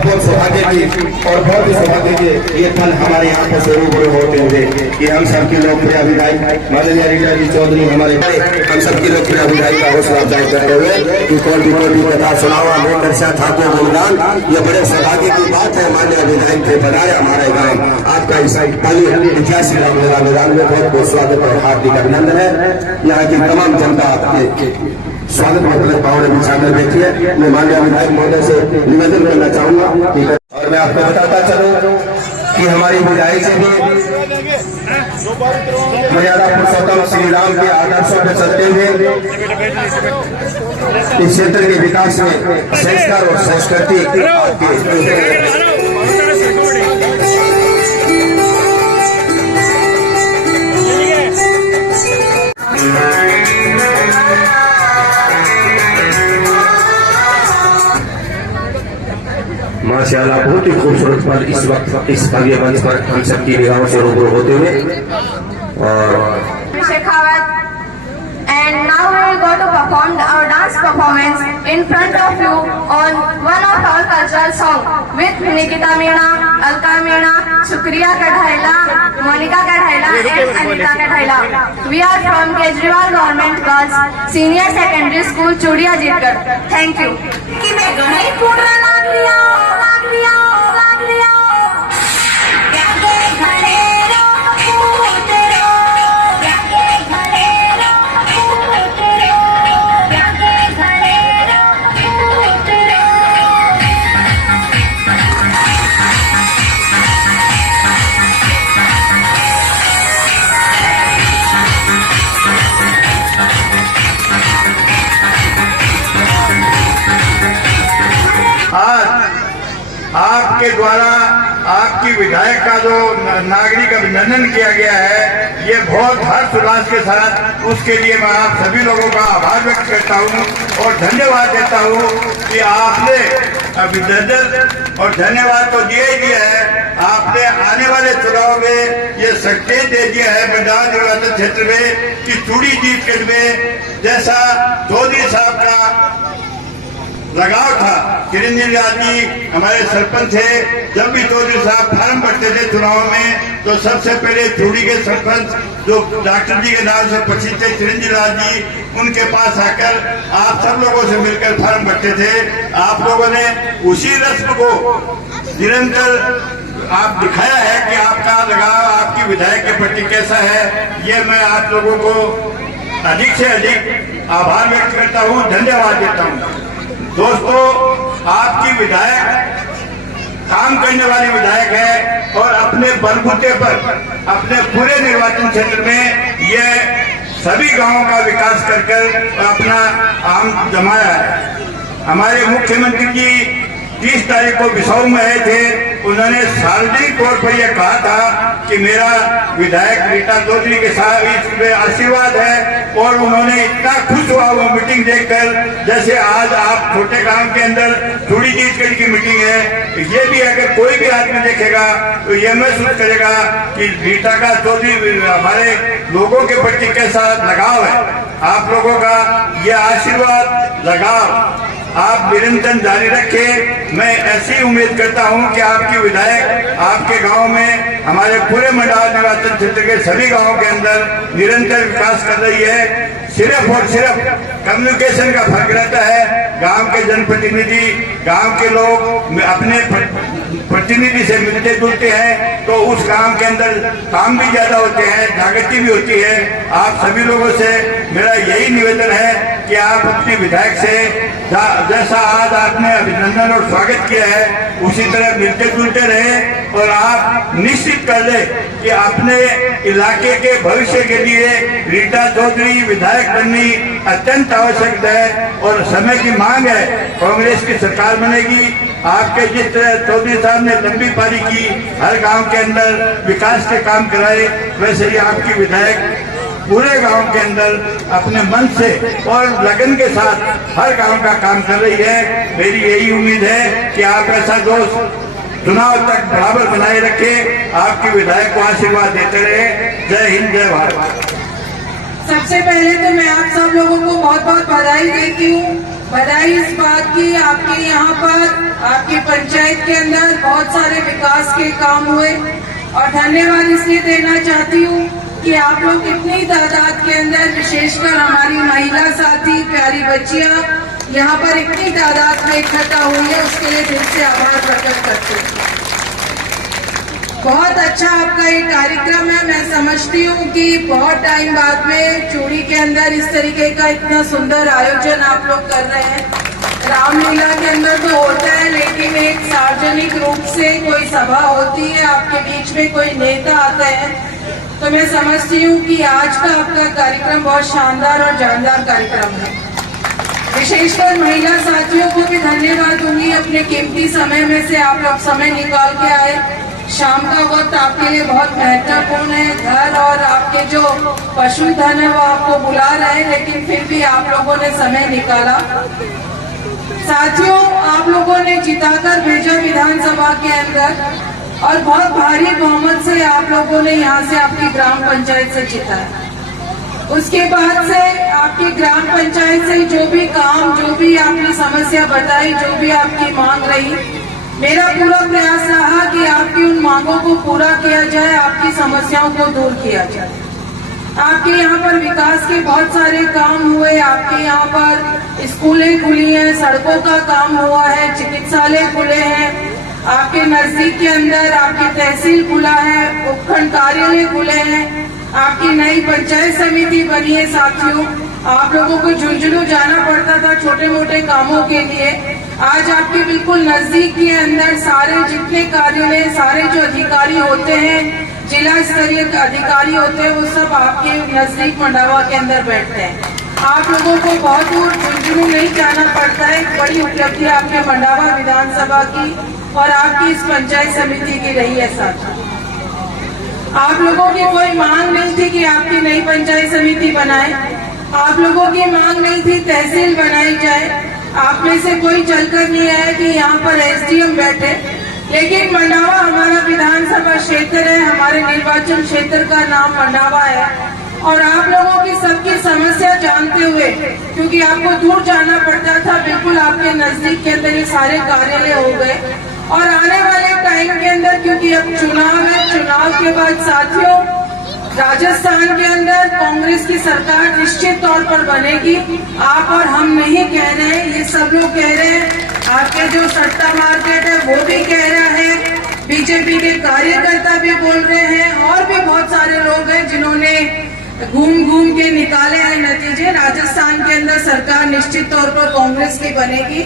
बहुत सौभाग्य की और बहुत ही सौभाग्य के ये पल हमारे यहाँ पर से रूबरू होते हुए कि हम सबके लोकप्रिय विधायक माननीय रीटा जी चौधरी हमारे हम सबके लोकप्रिय विधायक का हौसला अफजाई करते हुए कि कोटि कोटि कथा सुनावा में दर्शा ठाकुर गुणगान, ये बड़े सौभाग्य की बात है। माननीय विधायक के पधारे हमारे गाँव, आपका इस ऐतिहासिक रामलीला मैदान में बहुत बहुत स्वागत और हार्दिक अभिनंदन है। यहाँ की तमाम जनता आपके स्वागत में पावड़े बिछाकर बैठी है। मैं माननीय विधायक महोदय से निवेदन करना चाहूंगा और मैं आपको बताता चलूं कि हमारी विधायक से भी मर्यादा पुरुषोत्तम श्री राम के आदर्शों पर चलते हुए इस क्षेत्र के विकास में संस्कार और संस्कृति माशाअल्लाह बहुत ही खूबसूरत पर इस वक्त इस भव्य मंच पर हम सबकी निगाहों से रूबरू होते हुए और and now we will go to perform our dance performance in front of you on one of our cultural song with Nikita Meena, Alka Meena, Shukriya Kadhaila, Monica Kadhaila and Anita Kadhaila. We are from Kejriwal Government Girls Senior Secondary School, Chudia Jitkar. Thank you. आपके द्वारा आपकी विधायक का जो नागरिक अभिनंदन किया गया है, ये बहुत हर्ष उल्लास के साथ, उसके लिए मैं आप सभी लोगों का आभार व्यक्त करता हूँ और धन्यवाद देता हूँ कि आपने अभिनंदन और धन्यवाद तो दिया ही दिया है। आपने आने वाले चुनाव में ये संकेत दे दिया है मैदान निर्वाचन क्षेत्र में कि चूड़ी जीत में जैसा चौधरी साहब का लगाव था, चिरंजीवी लाल जी हमारे सरपंच थे, जब भी चौधरी साहब फार्म भरते थे चुनाव में तो सबसे पहले चूड़ी के सरपंच जो डॉक्टर जी के नाम से प्रसिद्ध थे चिरंजीवी लाल जी, उनके पास आकर आप सब लोगों से मिलकर फार्म भरते थे। आप लोगों ने उसी रस्म को निरंतर आप दिखाया है कि आपका लगाव आपकी विधायक के प्रति कैसा है। ये मैं आप लोगों को अधिक से अधिक आभार व्यक्त करता हूँ, धन्यवाद देता हूँ। दोस्तों, आपकी विधायक काम करने वाली विधायक है और अपने बलबूते पर अपने पूरे निर्वाचन क्षेत्र में ये सभी गांवों का विकास कर अपना आम जमाया है। हमारे मुख्यमंत्री जी 30 तारीख को बिसाऊ में आए थे, उन्होंने सार्वजनिक तौर पर यह कहा था कि मेरा विधायक रीटा चौधरी के साथ इसमें आशीर्वाद है और उन्होंने इतना खुश हुआ वो मीटिंग देखकर, जैसे आज आप छोटे गांव के अंदर चूड़ी जीत की मीटिंग है। ये भी अगर कोई भी आदमी देखेगा तो ये महसूस करेगा कि रीटा का चौधरी हमारे लोगों के प्रति कैसा लगाव है। आप लोगों का ये आशीर्वाद लगाव आप निरंतर जारी रखें। मैं ऐसी उम्मीद करता हूं कि आपकी विधायक आपके गांव में हमारे पूरे मंडल निर्वाचन क्षेत्र के सभी गांवों के अंदर निरंतर विकास कर रही है। सिर्फ और सिर्फ कम्युनिकेशन का फर्क रहता है। गांव के जनप्रतिनिधि, गांव के लोग अपने प्रतिनिधि से मिलते जुलते हैं तो उस गांव के अंदर काम भी ज्यादा होते हैं, जागृति भी होती है। आप सभी लोगों से मेरा यही निवेदन है कि आप अपने विधायक से जैसा आज आपने अभिनंदन और स्वागत किया है उसी तरह मिलते जुलते रहे और आप निश्चित कर ले कि अपने इलाके के भविष्य के लिए रीटा चौधरी विधायक बननी अत्यंत आवश्यक है और समय की मांग है। कांग्रेस की सरकार बनेगी। आपके जिस तरह चौधरी साहब ने लंबी पारी की, हर गांव के अंदर विकास के काम कराए, वैसे ही आपकी विधायक पूरे गांव के अंदर अपने मन से और लगन के साथ हर गांव का काम कर रही है। मेरी यही उम्मीद है कि आप ऐसा दोस्त चुनाव तक बराबर बनाए रखें। आपके विधायक को आशीर्वाद देते रहे। जय हिंद, जय भारत। सबसे पहले तो मैं आप सब लोगों को बहुत बहुत बधाई देती हूँ। बधाई इस बात की आपके यहाँ पर आपकी पंचायत के अंदर बहुत सारे विकास के काम हुए और धन्यवाद इसलिए देना चाहती हूँ कि आप लोग इतनी तादाद के अंदर, विशेषकर हमारी महिला साथी प्यारी बच्चियां यहाँ पर इतनी तादाद में इकट्ठा हुई है, उसके लिए दिल से आभार प्रकट करती हूँ। बहुत अच्छा आपका ये कार्यक्रम है। मैं समझती हूँ कि बहुत टाइम बाद में चूड़ी के अंदर इस तरीके का इतना सुंदर आयोजन आप लोग कर रहे हैं। रामलीला के अंदर तो होता है, लेकिन एक सार्वजनिक रूप से कोई सभा होती है, आपके बीच में कोई नेता आता है, तो मैं समझती हूँ कि आज का आपका कार्यक्रम बहुत शानदार और जानदार कार्यक्रम है। विशेषकर महिला साथियों को भी धन्यवाद दूंगी, अपने कीमती समय में से आप लोग समय निकाल के आए। शाम का वक्त आपके लिए बहुत महत्वपूर्ण है। घर और आपके जो पशुधन है वो आपको बुला रहे हैं, लेकिन फिर भी आप लोगों ने समय निकाला। साथियों, आप लोगों ने जिताकर भेजा विधानसभा के अंदर और बहुत भारी बहुमत से आप लोगों ने यहाँ से आपकी ग्राम पंचायत से जिताया। उसके बाद से आपकी ग्राम पंचायत से जो भी काम, जो भी आपने समस्या बताई, जो भी आपकी मांग रही, मेरा पूरा प्रयास रहा कि आपकी उन मांगों को पूरा किया जाए, आपकी समस्याओं को दूर किया जाए। आपके यहाँ पर विकास के बहुत सारे काम हुए। आपके यहाँ पर स्कूलें खुली हैं, सड़कों का काम हुआ है, चिकित्सालय खुले हैं, आपके नजदीक के अंदर आपकी तहसील खुला है, उपखंड कार्यालय खुले हैं, आपकी नई पंचायत समिति बनी है। साथियों, आप लोगों को झुंझुनू जाना पड़ता था छोटे मोटे कामों के लिए, आज आपके बिल्कुल नजदीक के अंदर सारे जितने कार्यालय, सारे जो अधिकारी होते हैं, जिला स्तरीय अधिकारी होते हैं, वो सब आपके नजदीक मंडावा के अंदर बैठते हैं। आप लोगों को बहुत दूर झुंझुनू नहीं जाना पड़ता है। बड़ी उपलब्धि आपके मंडावा विधानसभा की और आपकी इस पंचायत समिति की रही है। साथियों, आप लोगों की कोई मांग नहीं थी कि आपकी नई पंचायत समिति बनाए, आप लोगों की मांग नहीं थी तहसील बनाई जाए, आप में से कोई चलकर नहीं आया कि यहाँ पर एसडीएम बैठे, लेकिन मंडावा हमारा विधानसभा क्षेत्र है, हमारे निर्वाचन क्षेत्र का नाम मंडावा है और आप लोगों की सबकी समस्या जानते हुए, क्योंकि आपको दूर जाना पड़ता था, बिल्कुल आपके नजदीक के अंदर ये सारे कार्यालय हो गए। और आने वाले टाइम के अंदर, क्योंकि अब चुनाव है, चुनाव के बाद साथियों राजस्थान के अंदर कांग्रेस की सरकार निश्चित तौर पर बनेगी। आप और हम नहीं कह रहे हैं, ये सब लोग कह रहे हैं, आपके जो सट्टा मार्केट है वो भी कह रहा है, बीजेपी के कार्यकर्ता भी बोल रहे हैं और भी बहुत सारे लोग हैं जिन्होंने घूम घूम के निकाले हैं नतीजे। राजस्थान के अंदर सरकार निश्चित तौर पर कांग्रेस की बनेगी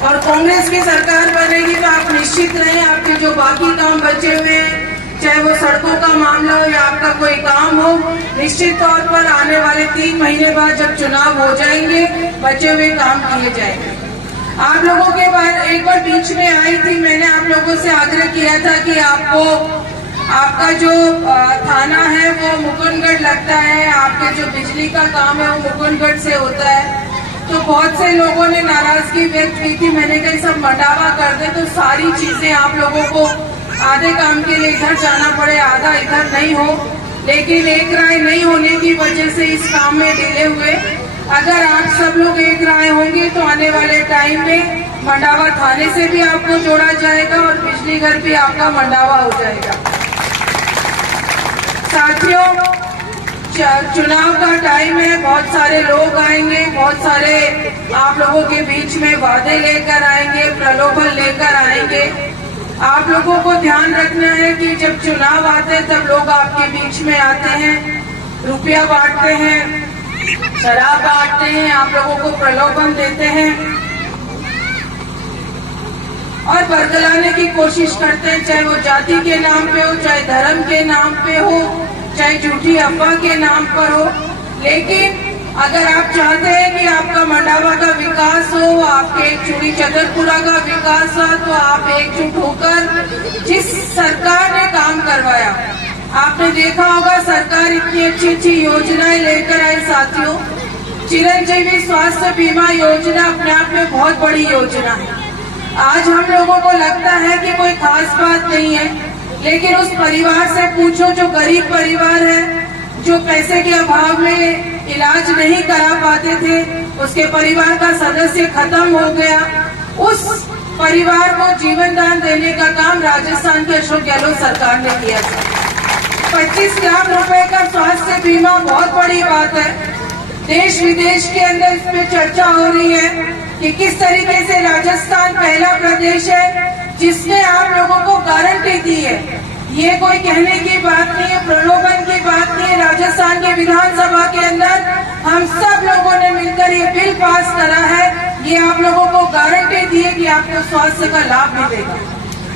और कांग्रेस की सरकार बनेगी तो आप निश्चित रहें, आपके जो बाकी काम बचे हुए हैं, चाहे वो सड़कों का मामला हो या आपका कोई काम हो, निश्चित तौर पर आने वाले 3 महीने बाद जब चुनाव हो जाएंगे, बचे हुए काम किए जाएंगे। आप लोगों के बाद एक बार बीच में आई थी, मैंने आप लोगों से आग्रह किया था कि आपको आपका जो थाना है वो मुकुंदगढ़ लगता है, आपके जो बिजली का काम है वो मुकुंदगढ़ से होता है, तो बहुत से लोगों ने नाराजगी व्यक्त की थी। मैंने कहा सब मंडावा कर दे तो सारी चीजें आप लोगों को आधे काम के लिए इधर जाना पड़े, आधा इधर नहीं हो, लेकिन एक राय नहीं होने की वजह से इस काम में डिले हुए। अगर आप सब लोग एक राय होंगे तो आने वाले टाइम में मंडावा थाने से भी आपको जोड़ा जाएगा और बिजली घर भी आपका मंडावा हो जाएगा। साथियों, चुनाव का टाइम है, बहुत सारे लोग आएंगे, बहुत सारे आप लोगों के बीच में वादे लेकर आएंगे, प्रलोभन लेकर आएंगे। आप लोगों को ध्यान रखना है कि जब चुनाव आते हैं तब लोग आपके बीच में आते हैं, रुपया बांटते हैं, शराब बांटते हैं, आप लोगों को प्रलोभन देते हैं और बरगलाने की कोशिश करते हैं, चाहे वो जाति के नाम पे हो, चाहे धर्म के नाम पे हो, चाहे झूठी अफवाह के नाम पर हो। लेकिन अगर आप चाहते हैं कि आपका मंडावा का विकास हो, आपके चूड़ी चतरपुरा का विकास हो, तो आप एकजुट होकर जिस सरकार ने काम करवाया, आपने देखा होगा सरकार इतनी अच्छी अच्छी योजनाएं लेकर आई। साथियों, चिरंजीवी स्वास्थ्य बीमा योजना अपने आप में बहुत बड़ी योजना है। आज हम लोगों को लगता है कि कोई खास बात नहीं है, लेकिन उस परिवार से पूछो जो गरीब परिवार है, जो पैसे के अभाव में इलाज नहीं करा पाते थे, उसके परिवार का सदस्य खत्म हो गया, उस परिवार को जीवन दान देने का काम राजस्थान की अशोक गहलोत सरकार ने किया था। 25 लाख रुपए का स्वास्थ्य बीमा बहुत बड़ी बात है। देश विदेश के अंदर इस पे चर्चा हो रही है कि किस तरीके से राजस्थान पहला प्रदेश है जिसने आप लोगों को गारंटी दी है। ये कोई कहने की बात नहीं है, प्रलोभन की बात नहीं है। राजस्थान के विधानसभा के अंदर हम सब लोगों ने मिलकर ये बिल पास करा है। ये आप लोगों को गारंटी दी है कि आपको स्वास्थ्य का लाभ मिलेगा।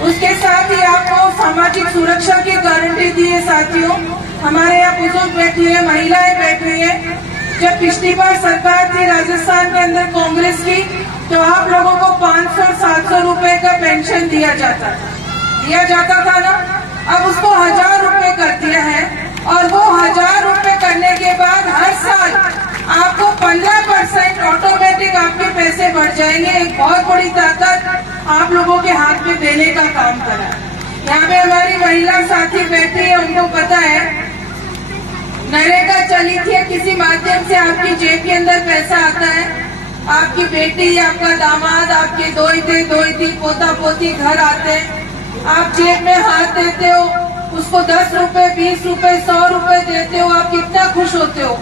उसके साथ ही आपको सामाजिक सुरक्षा की गारंटी दी है। साथियों, हमारे यहाँ बुजुर्ग बैठी है, महिलाएं बैठी है। जब पिछली बार सरकार थी राजस्थान के अंदर कांग्रेस की, तो आप लोगों को 500-700 रुपए का पेंशन दिया जाता था ना। अब उसको 1000 रुपए कर दिया है और वो 1000 रुपए करने के बाद हर साल आपको 15% ऑटोमेटिक आपके पैसे बढ़ जाएंगे। एक बहुत बड़ी ताकत आप लोगों के हाथ में देने का काम करा है। यहाँ पे हमारी महिला साथी बैठी है, उनको पता है नरेगा चली थी, किसी माध्यम से आपकी जेब के अंदर पैसा आता है। आपकी बेटी, आपका दामाद, आपके दोहिते, पोता पोती घर आते हैं, आप जेब में हाथ देते हो, उसको 10 रुपए, 20 रुपए, 100 रुपए देते हो, आप कितना खुश होते हो।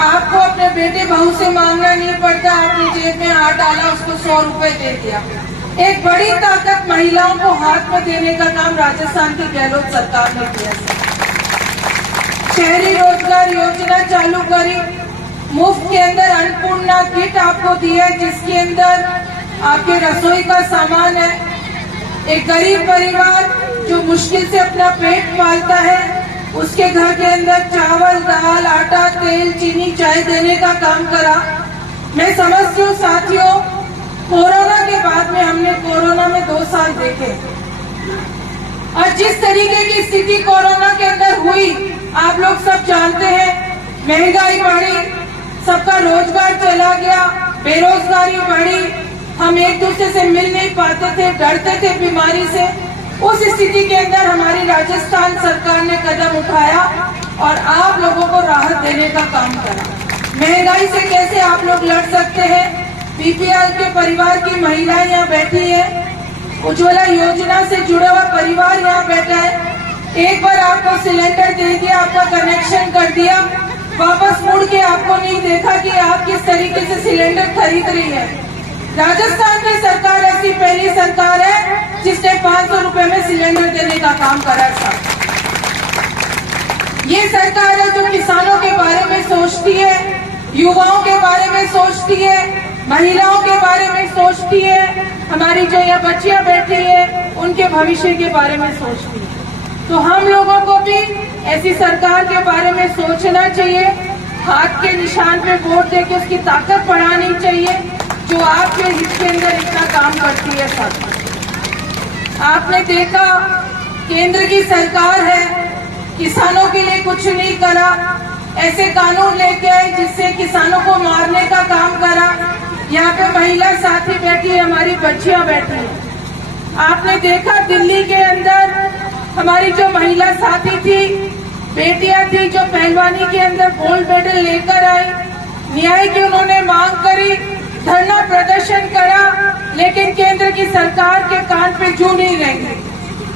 आपको अपने बेटे बहू से मांगना नहीं पड़ता, आपने जेब में हाथ डाला, उसको 100 रुपए दे दिया। एक बड़ी ताकत महिलाओं को हाथ में देने का काम राजस्थान की गहलोत सरकार ने किया। शहरी रोजगार योजना चालू करी, मुफ्त के अंदर अन्नपूर्णा किट आपको दी है, जिसके अंदर आपके रसोई का सामान है। एक गरीब परिवार जो मुश्किल से अपना पेट पालता है, उसके घर के अंदर चावल, दाल, आटा, तेल, चीनी, चाय देने का काम करा। मैं समझती हूँ साथियों, कोरोना के बाद में हमने कोरोना में 2 साल देखे और जिस तरीके की स्थिति कोरोना के अंदर हुई आप लोग सब जानते हैं। महंगाई बढ़ी, सबका रोजगार चला गया, बेरोजगारी बढ़ी, हम एक दूसरे से मिल नहीं पाते थे, डरते थे बीमारी से। उस स्थिति के अंदर हमारी राजस्थान सरकार ने कदम उठाया और आप लोगों को राहत देने का काम करा। महंगाई से कैसे आप लोग लड़ सकते हैं। बीपीएल के परिवार की महिलाएं यहाँ बैठी है, उज्ज्वला योजना से जुड़ा हुआ परिवार यहाँ बैठा है। एक बार आपको सिलेंडर दे दिया, आपका कनेक्शन कर दिया, वापस मुड़ के आपको नहीं देखा कि आप किस तरीके से सिलेंडर खरीद रही है। राजस्थान की सरकार ऐसी पहली सरकार है जिसने 500 रुपए में सिलेंडर देने का काम करा था। ये सरकार है जो किसानों के बारे में सोचती है, युवाओं के बारे में सोचती है, महिलाओं के बारे में सोचती है, हमारी जो यहाँ बच्चियां बैठी है उनके भविष्य के बारे में सोचती है। तो हम लोगों को भी ऐसी सरकार के बारे में सोचना चाहिए। हाथ के निशान पे वोट देके उसकी ताकत बढ़ानी चाहिए जो आपके हित के अंदर इतना काम करती है। साथ आपने देखा केंद्र की सरकार है, किसानों के लिए कुछ नहीं करा, ऐसे कानून लेके आए जिससे किसानों को मारने का काम करा। यहाँ पे महिला साथी बैठी है, हमारी बच्चियां बैठी है। आपने देखा दिल्ली के अंदर हमारी जो महिला साथी थी, बेटियां थी जो पहलवानी के अंदर गोल्ड मेडल लेकर आई, न्याय की उन्होंने मांग करी, धरना प्रदर्शन करा, लेकिन केंद्र की सरकार के कान पे जू नहीं रही।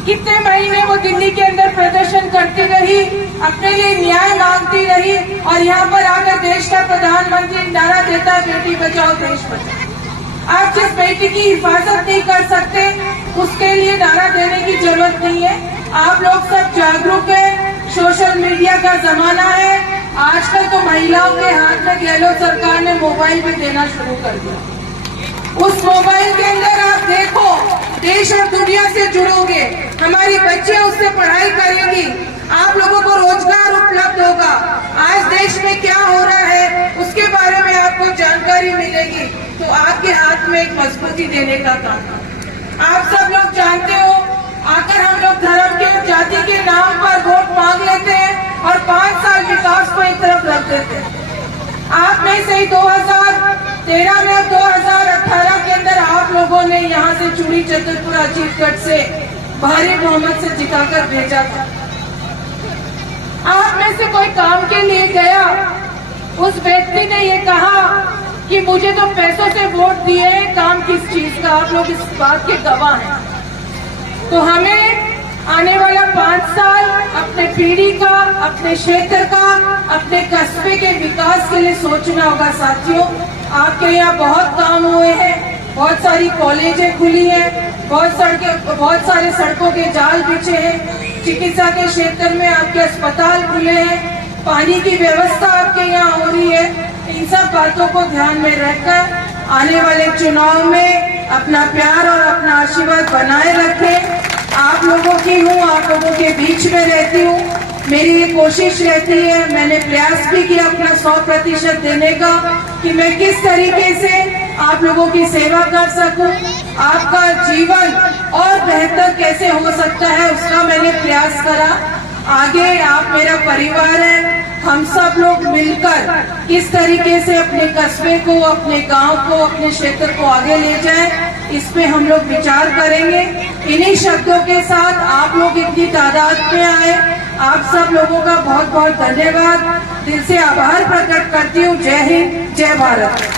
कितने महीने वो दिल्ली के अंदर प्रदर्शन करती रही, अपने लिए न्याय मांगती रही और यहाँ पर आकर देश का प्रधानमंत्री नारा देता है बेटी बचाओ देश बचाओ। आप जिस बेटी की हिफाजत नहीं कर सकते उसके लिए नारा देने की जरूरत नहीं है। आप लोग सब जागरूक है, सोशल मीडिया का जमाना है। आजकल तो महिलाओं के हाथ में गहलोत सरकार ने मोबाइल भी देना शुरू कर दिया। उस मोबाइल के अंदर आप देखो, देश और दुनिया से जुड़ोगे, हमारी बच्चियां उससे पढ़ाई करेंगी, आप लोगों को रोजगार उपलब्ध होगा। आज देश में क्या हो रहा है उसके बारे में आपको जानकारी मिलेगी, तो आपके हाथ में एक मजबूती देने का काम। आप सब लोग जानते हो, आकर हम लोग धर्म के और जाति के नाम पर वोट मांग लेते हैं और 5 साल विकास को एक तरफ रख देते हैं। आप में से 2013 में और 2018 के अंदर आप लोगों ने यहाँ से चूड़ी चतुरपुर अजीतगढ़ से भारी बहुमत से जिताकर भेजा था। आप में से कोई काम के लिए गया, उस व्यक्ति ने ये कहा कि कि मुझे तो पैसों से वोट दिए, काम किस चीज का, आप लोग इस बात के गवाह हैं। तो हमें आने वाला 5 साल अपने पीढ़ी का, अपने क्षेत्र का, अपने कस्बे के विकास के लिए सोचना होगा। साथियों, आपके यहाँ बहुत काम हुए हैं, बहुत सारी कॉलेजें खुली हैं, बहुत सारे सड़कों के जाल बिछे हैं, चिकित्सा के क्षेत्र में आपके अस्पताल खुले हैं, पानी की व्यवस्था आपके यहाँ हो रही है। इन सब बातों को ध्यान में रखकर आने वाले चुनाव में अपना प्यार और अपना आशीर्वाद बनाए रखें। आप लोगों की हूँ, आप लोगों के बीच में रहती हूँ, मेरी ये कोशिश रहती है, मैंने प्रयास भी किया अपना 100% देने का कि मैं किस तरीके से आप लोगों की सेवा कर सकूं, आपका जीवन और बेहतर कैसे हो सकता है उसका मैंने प्रयास करा। आगे आप मेरा परिवार है, हम सब लोग मिलकर किस तरीके से अपने कस्बे को, अपने गांव को, अपने क्षेत्र को आगे ले जाएं, इस पे हम लोग विचार करेंगे। इन्हीं शब्दों के साथ आप लोग इतनी तादाद में आए, आप सब लोगों का बहुत बहुत धन्यवाद, दिल से आभार प्रकट करती हूँ। जय हिंद, जय भारत।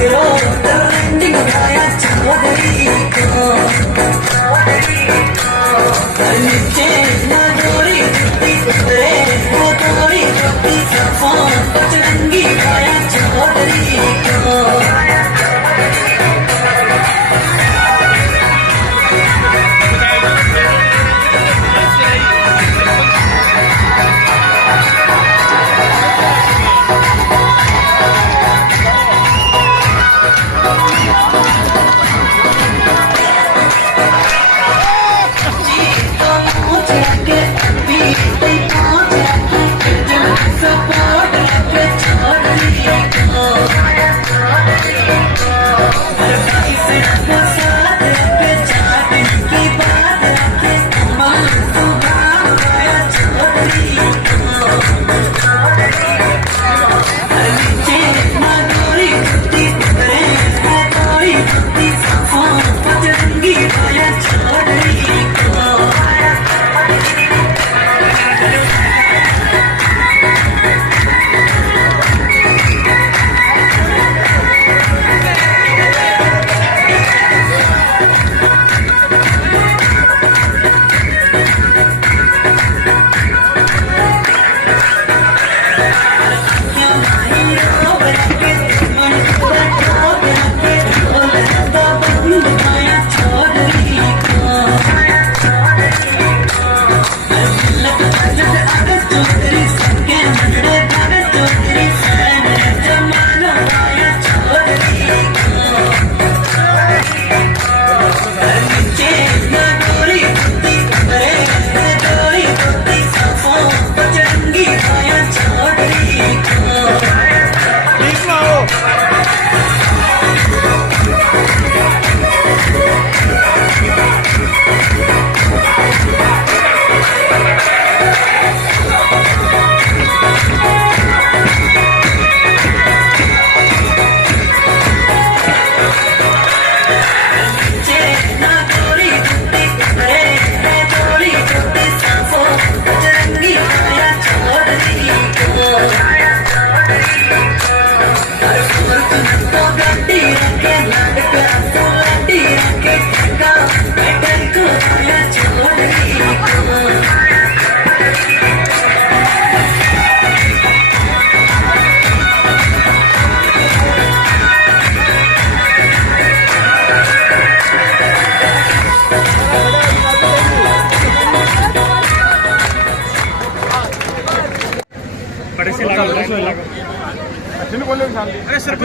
करो ट्रेंडिंग आया चौधरी को नीचे ना गोरी जुत्ती रे वो गोरी जुत्ती सफोन पचरंगी आया चौधरी को अरे सर